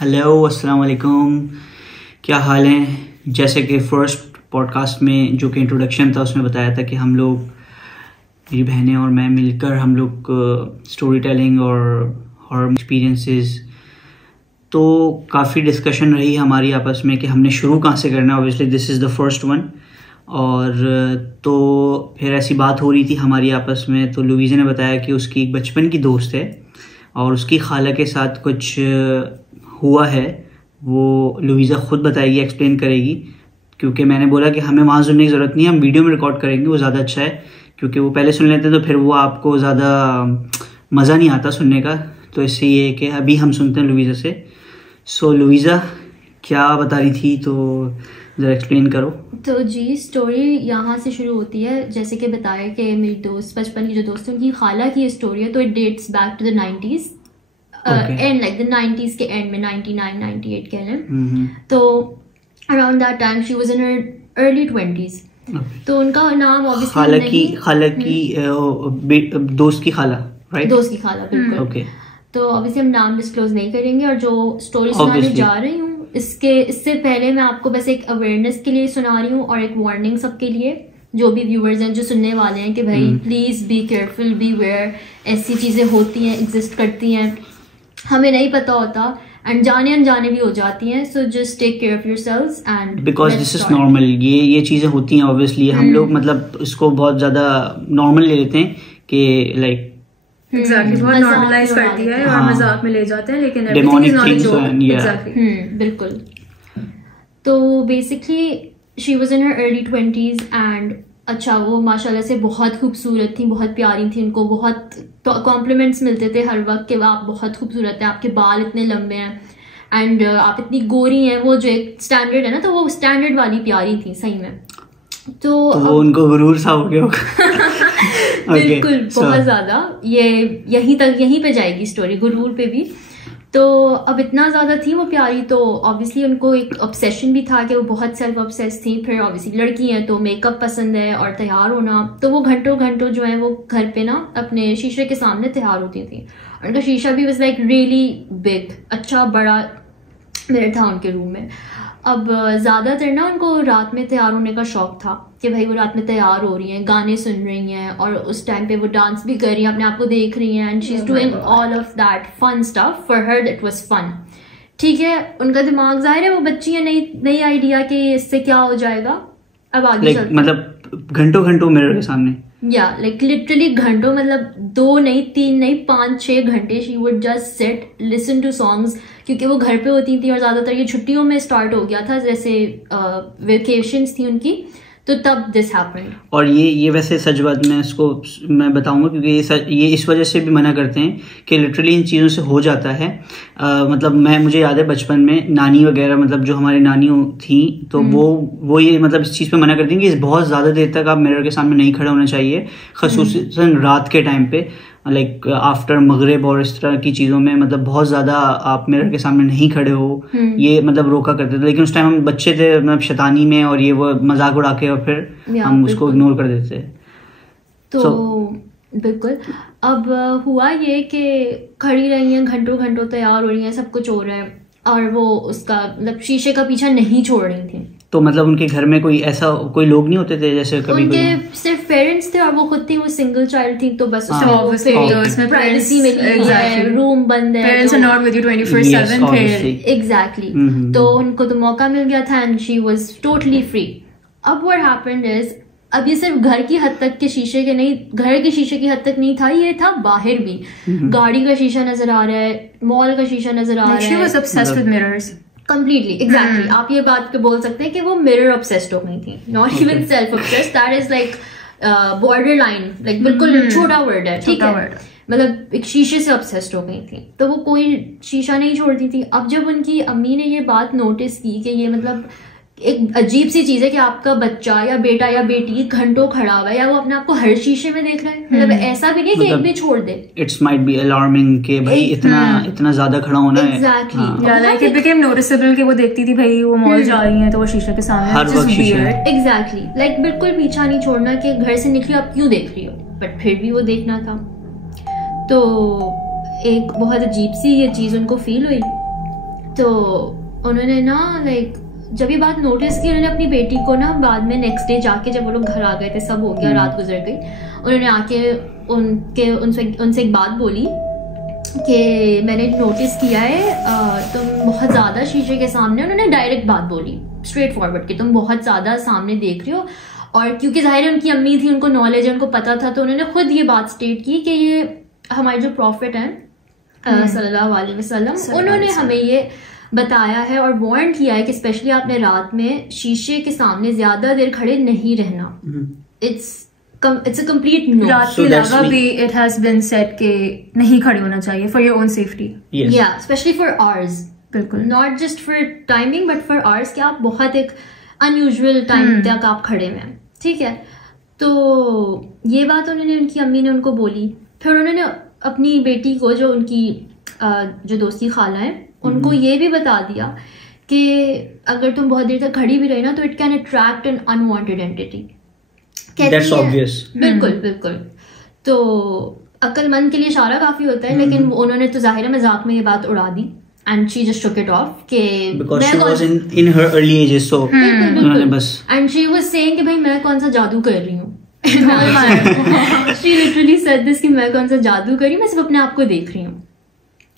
Hello, अस्सलाम वालेकुम। क्या हाल है? जैसे कि फ़र्स्ट पॉडकास्ट में जो कि इंट्रोडक्शन था उसमें बताया था कि हम लोग, मेरी बहनें और मैं मिलकर हम लोग स्टोरी टेलिंग और हॉरर एक्सपीरियंसेस, तो काफ़ी डिस्कशन रही हमारी आपस में कि हमने शुरू कहाँ से करना है। Obviously this is the first one. और तो फिर ऐसी बात हो रही थी हमारी आपस में, तो लुइज़ा ने बताया कि उसकी एक बचपन की दोस्त है और उसकी खाला के साथ कुछ हुआ है। वो लुइज़ा खुद बताएगी, एक्सप्लेन करेगी, क्योंकि मैंने बोला कि हमें वहाँ सुनने की ज़रूरत नहीं है, हम वीडियो में रिकॉर्ड करेंगे, वो ज़्यादा अच्छा है। क्योंकि वो पहले सुन लेते तो फिर वो आपको ज़्यादा मज़ा नहीं आता सुनने का, तो इससे ये है कि अभी हम सुनते हैं लुइज़ा से। सो लुइज़ा क्या बता रही थी, तो ज़रा एक्सप्लेन करो। तो जी, स्टोरी यहाँ से शुरू होती है। जैसे कि बताया कि मेरी दोस्त, बचपन की जो दोस्त है, उनकी खाला की स्टोरी है। तो it dates back to the 90s, and like the 90s के एंड में 99 98 कह लें। तो around that time she was in her early 20s। तो उनका नाम ऑब्वियसली खाला की दोस्त की खाला, राइट? दोस्त की खाला, बिल्कुल। ओके। तो ऑब्वियसली हम नाम डिस्क्लोज नहीं करेंगे। और जो स्टोरी सुनाने जा रही हूँ, इससे पहले मैं आपको बस एक अवेयरनेस के लिए सुना रही हूँ और एक वार्निंग सबके लिए, जो भी व्यूअर्स हैं जो सुनने वाले हैं, कि भाई please be careful, beware. ऐसी चीज़ें होती हैं, एग्जिस्ट करती हैं, हमें नहीं पता होता, एंड जाने अनजाने भी हो जाती हैं। So just take care of yourselves and because this is normal. ये चीज़ें होती हैं ऑब्वियसली। हम लोग मतलब इसको बहुत ज़्यादा नॉर्मल ले लेते हैं कि लाइक एग्जैक्टली बहुत नॉर्मलाइज कर दिया है और मजाक में ले जाते हैं, लेकिन डेमोनिक थिंग्स। एग्जैक्टली बिल्कुल। तो basically she was in her early 20s and अच्छा, वो माशाल्लाह से बहुत खूबसूरत थी, बहुत प्यारी थी। उनको बहुत कॉम्प्लीमेंट्स मिलते थे हर वक्त कि आप बहुत खूबसूरत हैं, आपके बाल इतने लंबे हैं, एंड आप इतनी गोरी हैं। वो जो एक स्टैंडर्ड है ना, तो वो स्टैंडर्ड वाली प्यारी थी सही में। तो वो उनको गुरूर सा हो गया होगा। बिल्कुल, बहुत ज़्यादा। ये यहीं पे जाएगी स्टोरी, गुरूर पे भी। तो अब इतना ज़्यादा थी वो प्यारी, तो ऑब्वियसली उनको एक ऑब्सेशन भी था कि वो बहुत सेल्फ ऑब्सेस थी। फिर ऑब्वियसली लड़की हैं तो मेकअप पसंद है और तैयार होना, तो वो घंटों घंटों जो है वो घर पे ना अपने शीशे के सामने तैयार होती थी। उनका शीशा भी वाज लाइक रियली बिग, अच्छा बड़ा मिरर था उनके रूम में। अब ज़्यादातर ना उनको रात में तैयार होने का शौक था कि भाई वो रात में तैयार हो रही हैं, गाने सुन रही हैं, और उस टाइम पे वो डांस भी कर रही हैं, अपने आप को देख रही हैं, and she is doing all of that fun stuff. For her that was fun. ठीक है, उनका दिमाग, जाहिर है वो बच्ची है, नई आइडिया कि इससे क्या हो जाएगा। अब आगे चलते, मतलब घंटों घंटों मिरर के सामने, या लाइक लिटरली घंटों, मतलब 2 नहीं 3 नहीं 5-6 घंटे she would just sit listen to songs. क्योंकि वो घर पे होती थी और ज़्यादातर ये छुट्टियों में स्टार्ट हो गया था, जैसे वेकेशंस थी उनकी, तो तब दिस हैपेंड। और ये वैसे सच बात मैं बताऊंगा, क्योंकि ये इस वजह से भी मना करते हैं कि लिटरली इन चीज़ों से हो जाता है। मतलब मुझे याद है बचपन में नानी वगैरह, मतलब जो हमारी नानी थी, तो वो ये मतलब इस चीज़ पे मना करती हैं कि बहुत ज़्यादा देर तक आप मिरर के सामने नहीं खड़े होना चाहिए, ख़ुसूसन रात के टाइम पे, लाइक आफ्टर मगरिब और इस तरह की चीज़ों में। मतलब बहुत ज़्यादा आप मिरर के सामने नहीं खड़े हो, ये मतलब रोका करते थे। लेकिन उस टाइम हम बच्चे थे, मतलब शैतानी में, और ये वो मजाक उड़ा के और फिर हम उसको इग्नोर कर देते। तो बिल्कुल। अब हुआ ये कि खड़ी रही हैं, घंटों घंटों तैयार हो रही हैं, सब कुछ हो रहा है, और वो उसका मतलब शीशे का पीछा नहीं छोड़ रही थी। तो मतलब उनके घर में कोई लोग नहीं होते थे, जैसे कभी उनके सिर्फ पेरेंट्स थे और वो खुद थी, वो सिंगल चाइल्ड थी, तो बस उसमें प्राइवेसी मिली है, रूम बंद है, parents are not with you 24/7 थे। एग्जैक्टली। तो उनको तो मौका मिल गया था and she was totally free. अब व्हाट हैपेंड इज, अब ये सिर्फ घर की हद तक के शीशे के नहीं, घर के शीशे की हद तक नहीं था, ये था बाहर भी। गाड़ी का शीशा नजर आ रहा है, मॉल का शीशा नजर आ रहा है। She was obsessed with mirrors. Completely, exactly. आप ये बात पे बोल सकते हैं कि वो मिरर ऑब्सेस्ड हो गई थी, not even self obsessed. That is like border line, like बिल्कुल छोटा वर्ड है, ठीक है, मतलब एक शीशे से ऑब्सेस्ड हो गई थी। तो वो कोई शीशा नहीं छोड़ती थी। अब जब उनकी अम्मी ने ये बात नोटिस की कि ये मतलब एक अजीब सी चीज है कि आपका बच्चा या बेटा या बेटी घंटों खड़ा हुआ है, या वो अपने आप को हर शीशे में देख रहा है, मतलब ऐसा भी नहीं कि एक भी छोड़ दे। इट्स माइट बी अलार्मिंग कि भाई इतना ज्यादा खड़ा होना है। Exactly, like it became noticeable कि वो देखती थी भाई वो मॉल जा रही हैं तो वो शीशे के सामने हर वक्त शीशे। एग्जैक्टली, लाइक बिल्कुल पीछा नहीं छोड़ना कि घर से निकली आप क्यों देख रही हो, बट फिर भी वो देखना था। तो एक बहुत अजीब सी ये चीज उनको फील हुई। तो उन्होंने ना लाइक जब ये बात नोटिस की, उन्होंने अपनी बेटी को ना बाद में नेक्स्ट डे जाके, जब वो लोग घर आ गए थे, सब हो गया, रात गुजर गई, उन्होंने आके उनसे एक बात बोली कि मैंने नोटिस किया है तुम बहुत ज़्यादा शीशे के सामने, उन्होंने डायरेक्ट बात बोली स्ट्रेट फॉरवर्ड कि तुम बहुत ज़्यादा सामने देख रही हो। और क्योंकि ज़ाहिर है उनकी अम्मी थी, उनको नॉलेज है, उनको पता था, तो उन्होंने खुद ये बात स्टेट की कि ये हमारे जो प्रॉफिट हैं सल्लल्लाहु अलैहि वसल्लम, उन्होंने हमें ये बताया है और वार्न किया है कि स्पेशली आपने रात में शीशे के सामने ज्यादा देर खड़े नहीं रहना। It's a complete no. रात के अलावा भी इट हैज बीन सेड कि नहीं खड़े होना चाहिए फॉर योर ओन सेफ्टी। या स्पेशली फॉर आवर्स, बिल्कुल, not just for timing but for hours, कि आप बहुत एक अनयूजुअल टाइम तक आप खड़े हुए हैं, ठीक है। तो ये बात उन्होंने, उनकी अम्मी ने उनको बोली। फिर उन्होंने अपनी बेटी को, जो उनकी जो दोस्त की खाला है, उनको ये भी बता दिया कि अगर तुम बहुत देर तक खड़ी भी रही ना तो it can attract an unwanted entity. That's obvious. बिल्कुल बिल्कुल। तो अक्लमंद के लिए इशारा काफी होता है, लेकिन उन्होंने तो जाहिर है मजाक में ये बात उड़ा दी and she just shook it off कि because she was in her early ages, so उन्होंने बस and she was saying कि भाई मैं कौन सा जादू कर रही हूँ। She literally said this कि मैं कौन सा जादू कर रही हूँ, मैं सिर्फ अपने आप को देख रही हूँ।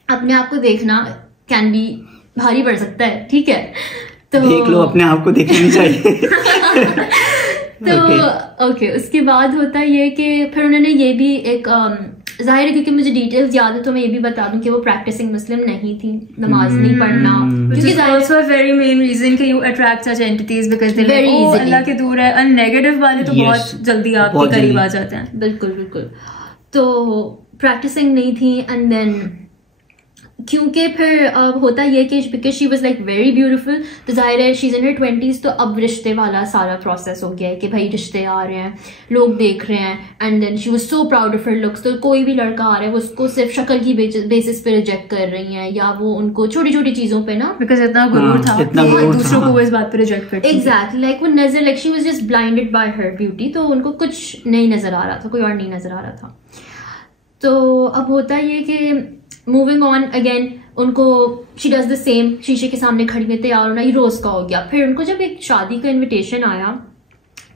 अपने आप को देखना कैन बी भारी पड़ सकता है, ठीक है। तो देख लो, अपने आप को देखना नहीं चाहिए। तो ओके, उसके बाद होता ये कि फिर उन्होंने ये भी एक जाहिर है क्योंकि मुझे डिटेल्स याद है तो मैं ये भी बता दूं कि वो प्रैक्टिसिंग मुस्लिम नहीं थी, नमाज नहीं पढ़ना, क्योंकि also a very main reason कि you attract such entities because they very like, easily, अल्लाह के दूर है, और नेगेटिव वाले तो बहुत जल्दी आपके करीब आ जाते हैं। बिल्कुल बिल्कुल। तो प्रैक्टिसिंग नहीं थी एंड देन क्योंकि फिर होता ये कि because she was like very beautiful, तो जाहिर है she is in her 20s, तो अब रिश्ते वाला सारा प्रोसेस हो गया है कि भाई रिश्ते आ रहे हैं, लोग देख रहे हैं, and then she was so proud of her looks. तो कोई भी लड़का आ रहा है वो उसको सिर्फ शक्ल की बेसिस पे रिजेक्ट कर रही हैं, या वो उनको छोटी छोटी चीजों पे ना, बिकॉज इतना गुरूर था दूसरों को वो इस बात पे रिजेक्ट करती। एग्जैक्टली, लाइक वो नजर, like she was just blinded bye her beauty, तो उनको कुछ नहीं नजर आ रहा था, कोई और नहीं नजर आ रहा था। तो अब होता ये कि मूविंग ऑन अगेन, उनको शी डज द सेम, शीशे के सामने खड़ी में तैयार होना, ये रोज का हो गया। फिर उनको जब एक शादी का इनविटेशन आया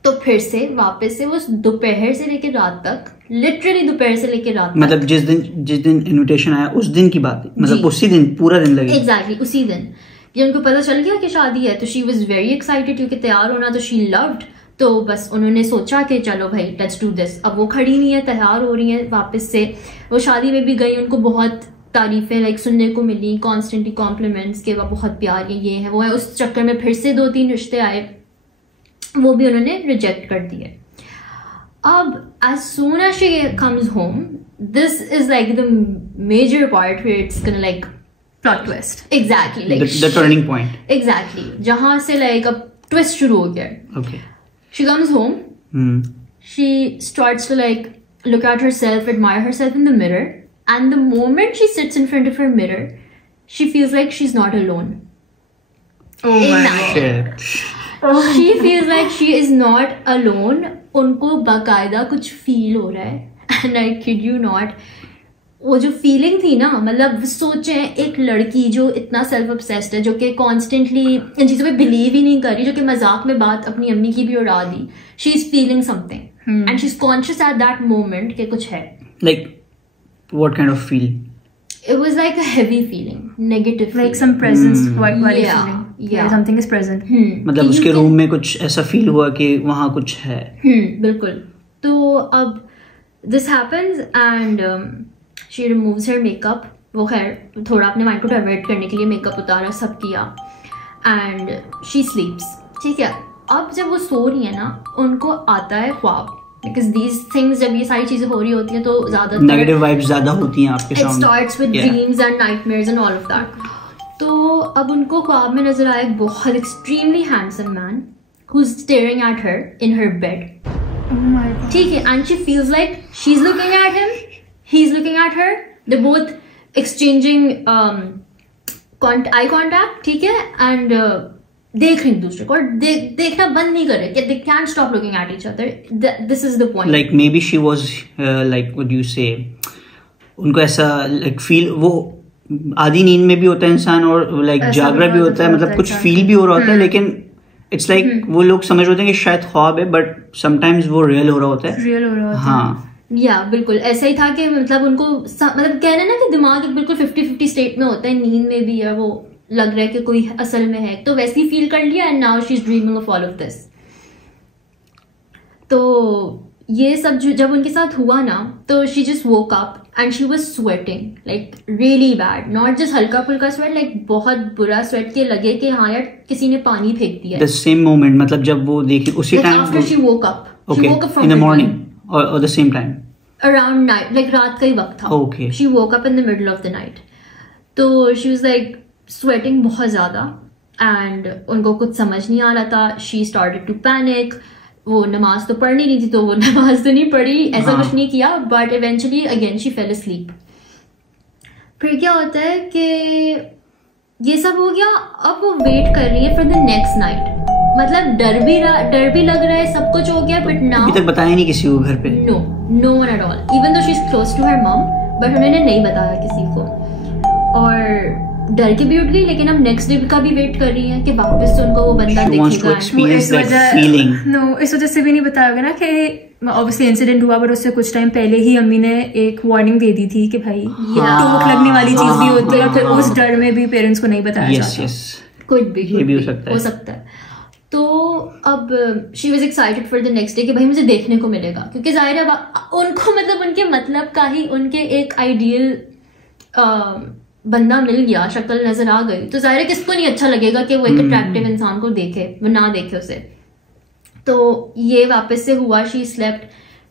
तो फिर से वापस से वो दोपहर से लेकर रात तक, लिटरली दोपहर से लेकर रात, मतलब जिस दिन इनविटेशन आया उस दिन की बात है, मतलब उसी दिन पूरा दिन लगे। एग्जैक्टली उसी दिन ये उनको पता चल गया कि शादी है, तो शी वॉज वेरी एक्साइटेड क्योंकि तैयार होना तो शी लव्ड। तो बस उन्होंने सोचा कि चलो भाई लेट्स डू दिस। अब वो खड़ी नहीं है, तैयार हो रही है, वापस से वो शादी में भी गई, उनको बहुत तारीफें लाइक सुनने को मिली, कॉन्स्टेंटली कॉम्प्लीमेंट्स के, वह बहुत प्यार ये है वो है। उस चक्कर में फिर से 2-3 रिश्ते आए, वो भी उन्होंने रिजेक्ट कर दिए। अब as soon as she comes home, this is like the major part where it's gonna like plot twist. Exactly, like the turning point. Exactly, जहां से like अब twist शुरू हो गया। Okay. She comes home. She starts to like look at herself, admire herself in the mirror. And the moment she sits in front of her mirror, she feels like she's not alone. Oh my God. She feels like she is not alone. उनको बाकायदा कुछ feel हो रहा है। And I kid you not, वो जो feeling थी ना, मतलब सोचें एक लड़की जो इतना सेल्फ ऑब्सेस्ड है, जो कि कॉन्स्टेंटली इन चीज़ों पे बिलीव ही नहीं कर रही, जो कि मजाक में बात अपनी अम्मी की भी उड़ा दी, she is feeling something and she is conscious at that moment कि कुछ है। Like what kind of feeling? It was like a heavy feeling, negative feeling. Like some presence, white body feeling. Yeah, something is present. मतलब उसके room में कुछ ऐसा feel हुआ कि वहाँ कुछ है। बिल्कुल। तो अब this happens and she removes her makeup. वो खैर थोड़ा अपने माइंड को डाइवर्ट करने के लिए मेकअप उतारा, सब किया, and she sleeps, ठीक है। अब जब वो सो रही है ना, उनको आता है ख्वाब, because these things, जब ये सारी चीजें हो रही होती हैं तो ज्यादा नेगेटिव वाइब्स ज्यादा होती हैं आपके सामने। It starts with dreams and nightmares and all of that. तो अब उनको ख्वाब में नजर आया एक बहुत extremely handsome man who's staring at her in her bed. Oh my God. ठीक है, and she feels like she's looking at him, he's looking at her, they're both exchanging eye contact, ठीक है, and देख रहे हैं दूसरे को, और देखना बंद नहीं कर रहे कि they can't stop looking at each other. This is the point. Like maybe she was like what do you say, उनको ऐसा like feel, वो आधी नींद में भी होता है इंसान और लाइक जागरा भी होता है, मतलब कुछ फील भी हो रहा होता है, लेकिन इट्स लाइक वो लोग समझ होते हैं कि शायद ख्वाब है, बट समटाइम्स वो रियल हो रहा होता है। हाँ या बिल्कुल ऐसा ही था कि मतलब उनको मतलब कहना ना कि दिमाग एक बिल्कुल 50-50 स्टेट में होता है, नींद में भी है वो लग रहा है कि कोई असल में है, तो वैसे ही फील कर लिया and now she is dreaming of all of this. तो ये सब जब उनके साथ हुआ ना, तो she just woke up and she was sweating like really bad, not just हल्का फुल्का स्वेट, लाइक बहुत बुरा स्वेट के लगे कि हाँ यार किसी ने पानी फेंक दिया। द सेम मोमेंट, मतलब जब वो देखी उसी time after she woke up, okay in the morning और the same time around night, like रात का ही वक्त था। Okay she woke up in the middle of the night, तो शी वाज लाइक स्वेटिंग बहुत ज्यादा एंड उनको कुछ समझ नहीं आ रहा था। She started to panic. वो नमाज तो पढ़नी नहीं थी, तो वो नमाज तो नहीं पढ़ी, ऐसा कुछ नहीं किया, but eventually again she fail asleep. फिर क्या होता है कि ये सब हो गया, अब वो वेट कर रही है फॉर द नेक्स्ट नाइट, मतलब डर भी लग रहा है, सब कुछ हो गया, बट नाउ अभी तक बताया नहीं किसी को घर पे, no one at all, even though she is close to her mom, but उन्होंने नहीं बताया किसी को। और डर के भी उठ गई, लेकिन अब नेक्स्ट डे का भी वेट कर रही है कि वापस से उनको वो बंदा दिखेगा। इस वजह से भी नहीं बताया गया ना कि ऑब्वियसली इंसिडेंट हुआ, बट उससे कुछ टाइम पहले ही अम्मी ने एक वार्निंग दे दी थी कि भाई टोक लगने वाली चीज भी होती है, फिर उस डर में भी पेरेंट्स को नहीं बताया जाता। कुछ भी हो सकता है। तो अब she was excited for the next day कि भाई मुझे देखने को मिलेगा, क्योंकि जाहिर है उनको मतलब उनके मतलब का ही, उनके एक आइडियल बंदा मिल गया, शक्ल नजर आ गई, तो जाहिर है किसको नहीं अच्छा लगेगा कि वो एक अट्रैक्टिव इंसान को देखे, वो ना देखे उसे। तो ये वापस से हुआ, she slept,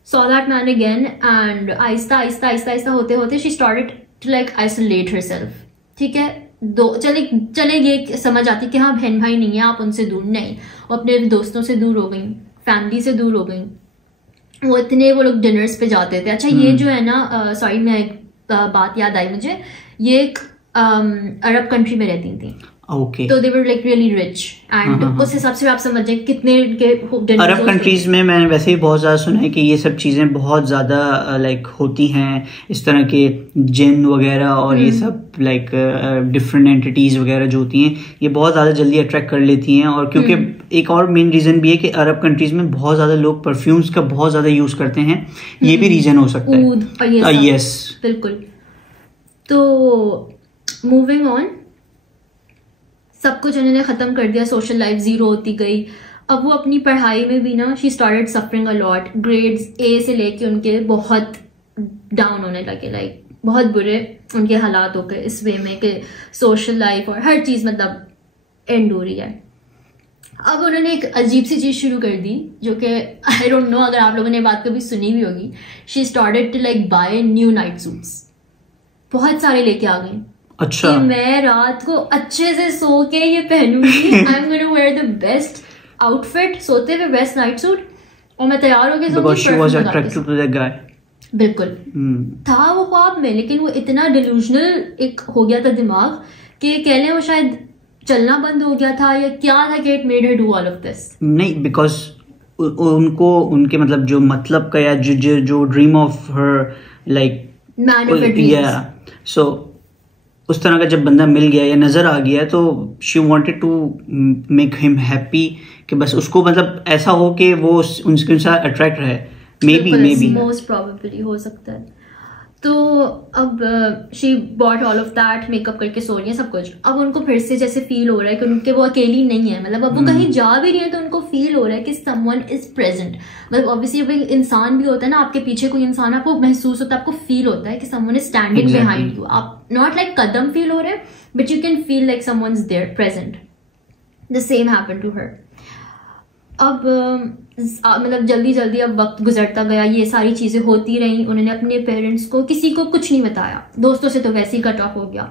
saw that man again, and आहिस्ता आहिस्ता आहिस्ता आहिस्ता होते होते she started to like isolate herself. ठीक है, चले ये समझ आती कि हाँ बहन भाई नहीं है, आप उनसे दूर नहीं, वो अपने दोस्तों से दूर हो गई, फैमिली से दूर हो गई। वो लोग डिनर्स पे जाते थे। अच्छा ये जो है ना, सॉरी मैं एक बात याद आई मुझे, ये एक अरब कंट्री में रहती थी, ओके, तो they were like really rich and उस हिसाब से आप समझ जाए कितने के अरब कंट्रीज में मैंने वैसे ही बहुत ज्यादा सुना है कि ये सब चीजें बहुत ज्यादा लाइक होती हैं, इस तरह के जिन वगैरह और ये सब लाइक डिफरेंट एंटिटीज वगैरह जो होती हैं, ये बहुत ज्यादा जल्दी अट्रैक्ट कर लेती हैं। और क्योंकि एक और मेन रीजन भी है कि अरब कंट्रीज में बहुत ज्यादा लोग परफ्यूम्स का बहुत ज्यादा यूज करते हैं, ये भी रीजन हो सकता है। यस बिल्कुल। तो मूविंग ऑन, सब कुछ उन्होंने खत्म कर दिया, सोशल लाइफ जीरो होती गई। अब वो अपनी पढ़ाई में भी ना, she started suffering a lot, grades A से लेके उनके बहुत डाउन होने लगे, लाइक बहुत बुरे उनके हालात हो गए इस वे में कि सोशल लाइफ और हर चीज मतलब एंड हो रही है। अब उन्होंने एक अजीब सी चीज शुरू कर दी, जो कि आई डोंट नो अगर आप लोगों ने बात कभी सुनी भी होगी। She started to like buy new night suits, बहुत सारे लेके आ गई। अच्छा, कि मैं रात को अच्छे से सो के ये पहनूंगी, I am gonna wear the best outfit, सोते हुए बेस्ट नाइट सूट, और मैं तैयार हो गई। बिल्कुल था वो ख्वाब में, लेकिन वो इतना डिल्यूजनल एक हो गया था दिमाग कि कह लें वो शायद चलना बंद हो गया था या क्या था कि it made her do all of this. नहीं, बिकॉज उनको उनके मतलब जो मतलब का या जो dream of her like so उस तरह का जब बंदा मिल गया या नजर आ गया, तो she wanted to make him happy, कि बस उसको मतलब ऐसा हो कि वो उनके साथ अट्रैक्ट रहे। मे बी मोस्ट प्रोबेबली हो सकता है। तो अब she bought all of that, makeup करके सो रही है सब कुछ। अब उनको फिर से जैसे फील हो रहा है कि उनके वो अकेली नहीं है, मतलब अब वो कहीं जा भी रही है तो उनको फील हो रहा है कि समवन इज प्रेजेंट। मतलब ऑब्वियसली अब इंसान भी होता है ना, आपके पीछे कोई इंसान, आपको महसूस होता है, आपको फील होता है कि someone is standing behind you. आप नॉट लाइक कदम फील हो रहे हैं, but you can feel like someone is there present. The same happened to her. अब मतलब जल्दी जल्दी अब वक्त गुजरता गया, ये सारी चीजें होती रही। उन्होंने अपने पेरेंट्स को, किसी को कुछ नहीं बताया, दोस्तों से तो वैसे ही कट ऑफ हो गया।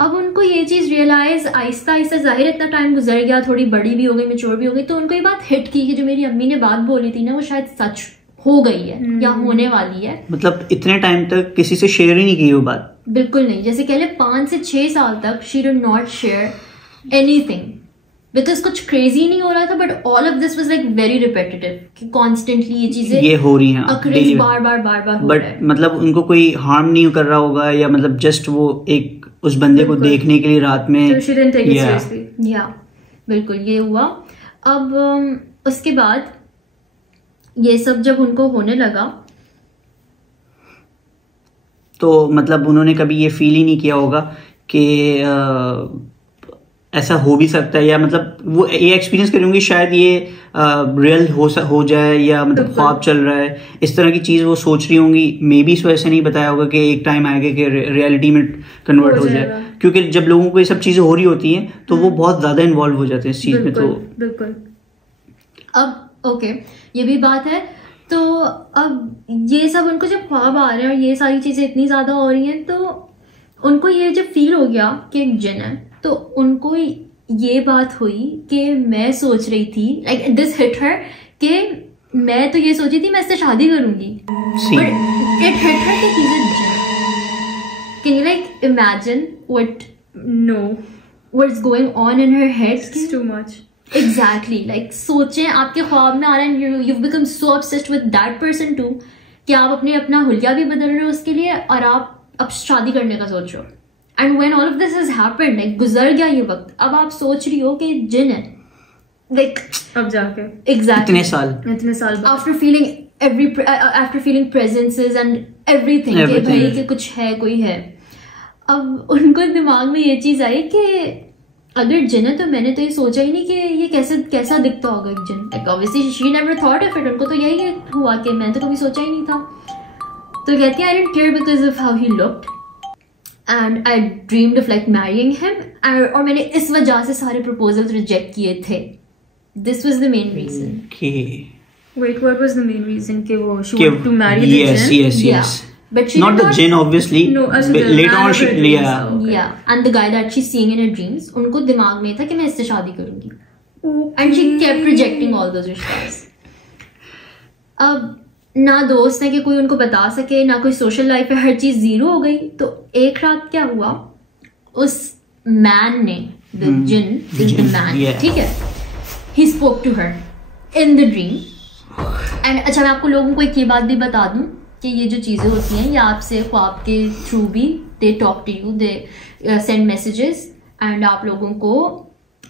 अब उनको ये चीज रियलाइज आहिस्ता आहिस्ता, जाहिर इतना टाइम गुजर गया, थोड़ी बड़ी भी हो गई, मैच्योर भी हो गई, तो उनको ये बात हिट की कि जो मेरी अम्मी ने बात बोली थी ना, वो शायद सच हो गई है या होने वाली है। मतलब इतने टाइम तक किसी से शेयर ही नहीं की वो बात? बिल्कुल नहीं। जैसे कह ले 5 से 6 साल तक she did not share anything because कुछ क्रेजी नहीं हो रहा था, but all of this was like very repetitive कि कॉन्स्टेंटली ये चीजें ये हो रही हैं occurrence बार बार हो रहा बट है। मतलब उनको कोई हार्म नहीं कर रहा होगा, या मतलब जस्ट वो एक उस बंदे को देखने के लिए रात में So she didn't take it seriously. या बिल्कुल ये हुआ। अब उसके बाद ये सब जब उनको होने लगा तो मतलब उन्होंने कभी ये फील ही नहीं किया होगा कि ऐसा हो भी सकता है, या मतलब वो ये एक्सपीरियंस करी होंगी शायद ये रियल हो जाए, या मतलब ख्वाब चल रहा है, इस तरह की चीज़ वो सोच रही होंगी। मे बी इस वजह से नहीं बताया होगा कि एक टाइम आएगा कि रियलिटी में कन्वर्ट हो जाए, क्योंकि जब लोगों को ये सब चीज़ें हो रही होती हैं तो वो बहुत ज़्यादा इन्वॉल्व हो जाते हैं इस चीज़ में। तो बिल्कुल। अब ओके ये भी बात है। तो अब ये सब उनको जब ख्वाब आ रहे हैं और ये सारी चीज़ें इतनी ज़्यादा हो रही हैं, तो उनको ये जब फील हो गया कि एक जिन है, तो उनको ये बात हुई कि मैं सोच रही थी, लाइक दिस हिट हर, कि मैं तो ये सोची थी मैं इससे शादी करूंगी, बट इट हिट हर कि ही इज अ जिन। Can you like imagine what's going on in her head? It's too much. Exactly like सोचें आपके ख्वाब में आ रहा है, you become so obsessed with that person too कि आप अपना हुलिया भी बदल रहे हो उसके लिए, और आप अब शादी करने का सोच रहे हो। And when all of this has happened, like गुजर गया ये वक्त, अब आप सोच रही हो कि जिन है, लाइक अब जाके एग्जैक्टली इतने साल बाद after feeling presences and everything कि भाई कि कुछ है, कोई है। अब उनको दिमाग में ये चीज आई कि अगर जिन है तो मैंने तो ये सोचा ही नहीं कि ये कैसा दिखता होगा एक जिन। Like obviously she never thought of it, उनको तो यही हुआ कि मैं तो कभी सोचा ही नहीं था। तो कहती है I didn't care because of how he looked and I dreamed of like marrying him, और मैंने इस वजह से सारे प्रपोजल्स रिजेक्ट किए थे। This was the main reason. Wait, what was the main reason कि वो she wanted to marry the jinn? Yes. But she not the jinn obviously. No, later on she and the guy that she's seeing in her dreams, उनको दिमाग में था कि मैं इससे शादी करूंगी, and she kept rejecting all those wishes. अब ना दोस्त है कि कोई उनको बता सके, ना कोई सोशल लाइफ है, हर चीज जीरो हो गई। तो एक रात क्या हुआ, उस मैन ने, the jinn is the man, ठीक है, he spoke to her in the dream. and अच्छा मैं आपको लोगों को एक ये बात भी बता दूं कि ये जो चीज़ें होती हैं ये आपसे ख्वाब के थ्रू भी, they talk to you, they send messages, and आप लोगों को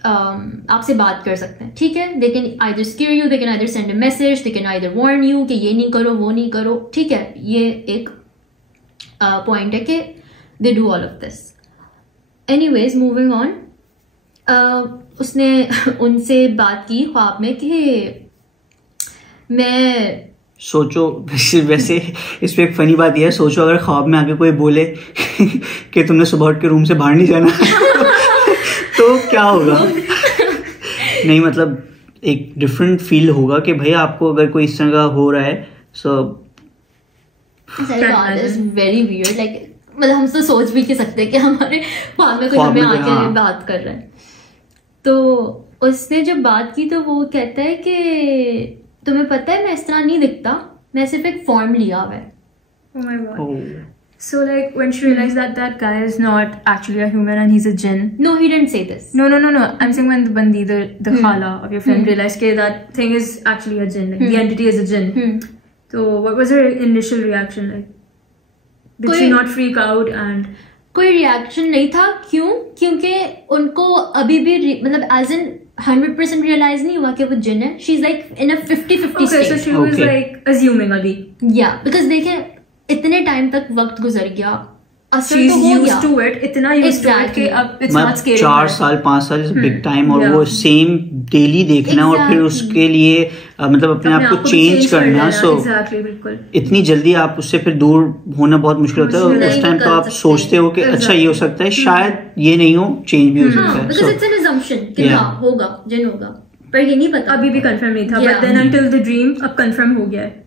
आपसे बात कर सकते हैं, ठीक है। They can either scare you, they can either send a message, they can either warn you कि ये नहीं करो, वो नहीं करो, ठीक है। ये एक पॉइंट है कि they do all of this. Anyways moving on, उसने उनसे बात की ख्वाब में कि मैं सोचो, वैसे इस पे एक फनी बात यह है, सोचो अगर ख्वाब में आके कोई बोले कि तुमने सुबह उठ के रूम से बाहर नहीं जाना तो क्या होगा? नहीं मतलब एक डिफरेंट फील होगा कि भाई आपको अगर कोई इस तरह का हो रहा है। सो वेरी वियर्ड, लाइक मतलब हम तो सोच भी नहीं सकते कि हमारे ख्वाब में कोई हमें आके बात कर रहा है। तो उसने जब बात की तो वो कहता है कि तुम्हें पता है मैं इस तरह नहीं दिखता, मैं सिर्फ एक फॉर्म लिया हुआ है। Oh my god. So like when she realized that that guy is not actually a human and he's a jinn. No, he didn't say this. No. I'm saying when the bandi, the khala of your friend realized that that thing is actually a jinn. Like the entity is a jinn. So what was her initial reaction like? Did she not freak out and? कोई reaction नहीं था। क्यों? क्योंकि उनको अभी भी मतलब as in 100% realise नहीं हुआ कि वो जिन है। She is like in a 50-50 state. So she was like assuming अभी. Yeah, because देखें इतने टाइम तक वक्त गुजर गया, असर She's तो हो used गया। to it, इतना used to it कि अब it's not scary. 4 साल 5 साल इज बिग टाइम, और वो सेम डेली देखना और फिर उसके लिए मतलब अपने आप को चेंज करना। सो इतनी जल्दी आप उससे फिर दूर होना बहुत मुश्किल होता है। उस टाइम तो आप सोचते हो कि अच्छा ये हो सकता है, शायद ये नहीं हो, चेंज भी हो सकता है। because it's an assumption कि हाँ होगा, जिन होगा, पर ये नहीं पता, अभी भी कंफर्म नहीं था। But then until the dream अब कंफर्म हो गया है।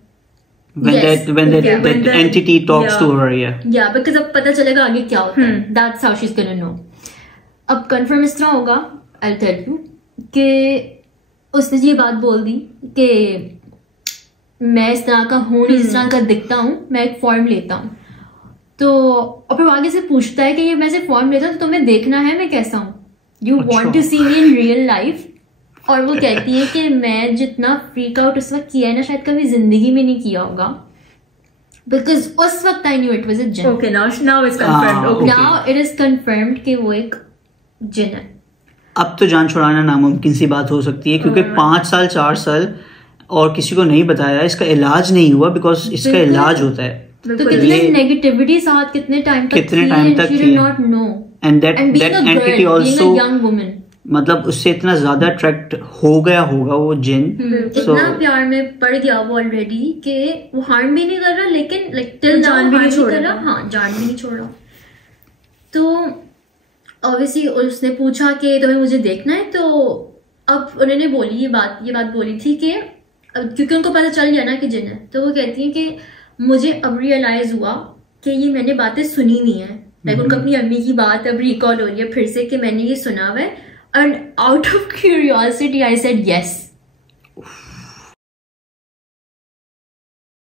when that entity talks to her, yeah, because अब पता चलेगा आगे क्या होता है। That's how she's gonna know. अब कंफर्म इस तरह होगा, I'll tell you, कि उसने ये बात बोल दी कि मैं इस तरह का हूँ नहीं, इस तरह का दिखता हूँ, मैं एक फॉर्म लेता हूँ। तो और फिर आगे से पूछता है कि ये मैं से फॉर्म लेता हूँ तो तुम्हें देखना है मैं कैसा हूँ, you want to see me in real life. और वो कहती है कि मैं जितना फ्रीक आउट उस वक्त किया है ना शायद कभी जिंदगी में नहीं किया होगा, बिकॉज उस वक्त I knew it was a जिन। Okay, now it's confirmed. Okay, now it is confirmed कि वो एक जिन है। अब तो जान छुड़ाना नामुमकिन सी बात हो सकती है, क्योंकि 5 साल 4 साल और किसी को नहीं बताया, इसका इलाज नहीं हुआ, बिकॉज इसका इलाज होता है। तो कितने नेगेटिविटी साथ कितने टाइम तक थी, not know, and that entity also, young woman, मतलब उससे इतना ज्यादा अट्रैक्ट हो गया होगा वो जिन, इतना प्यार में पड़ गया वो ऑलरेडी कि वो हार्म भी नहीं कर रहा, लेकिन लाइक टिल जान भी नहीं छोड़ रहा। हाँ, जान भी नहीं छोड़ रहा। तो ऑब्वियसली उसने पूछा कि तुम्हें मुझे देखना है, तो अब उन्होंने बोली ये बात बोली थी कि क्योंकि उनको पता चल गया ना कि जिन है, तो वो कहती है कि मुझे अब रियलाइज हुआ कि ये मैंने बातें सुनी नहीं है। लाइक उनको अपनी अम्मी की बात अब रिकॉल हो रही है फिर से कि मैंने ये सुना हुआ है, and out of curiosity I said yes.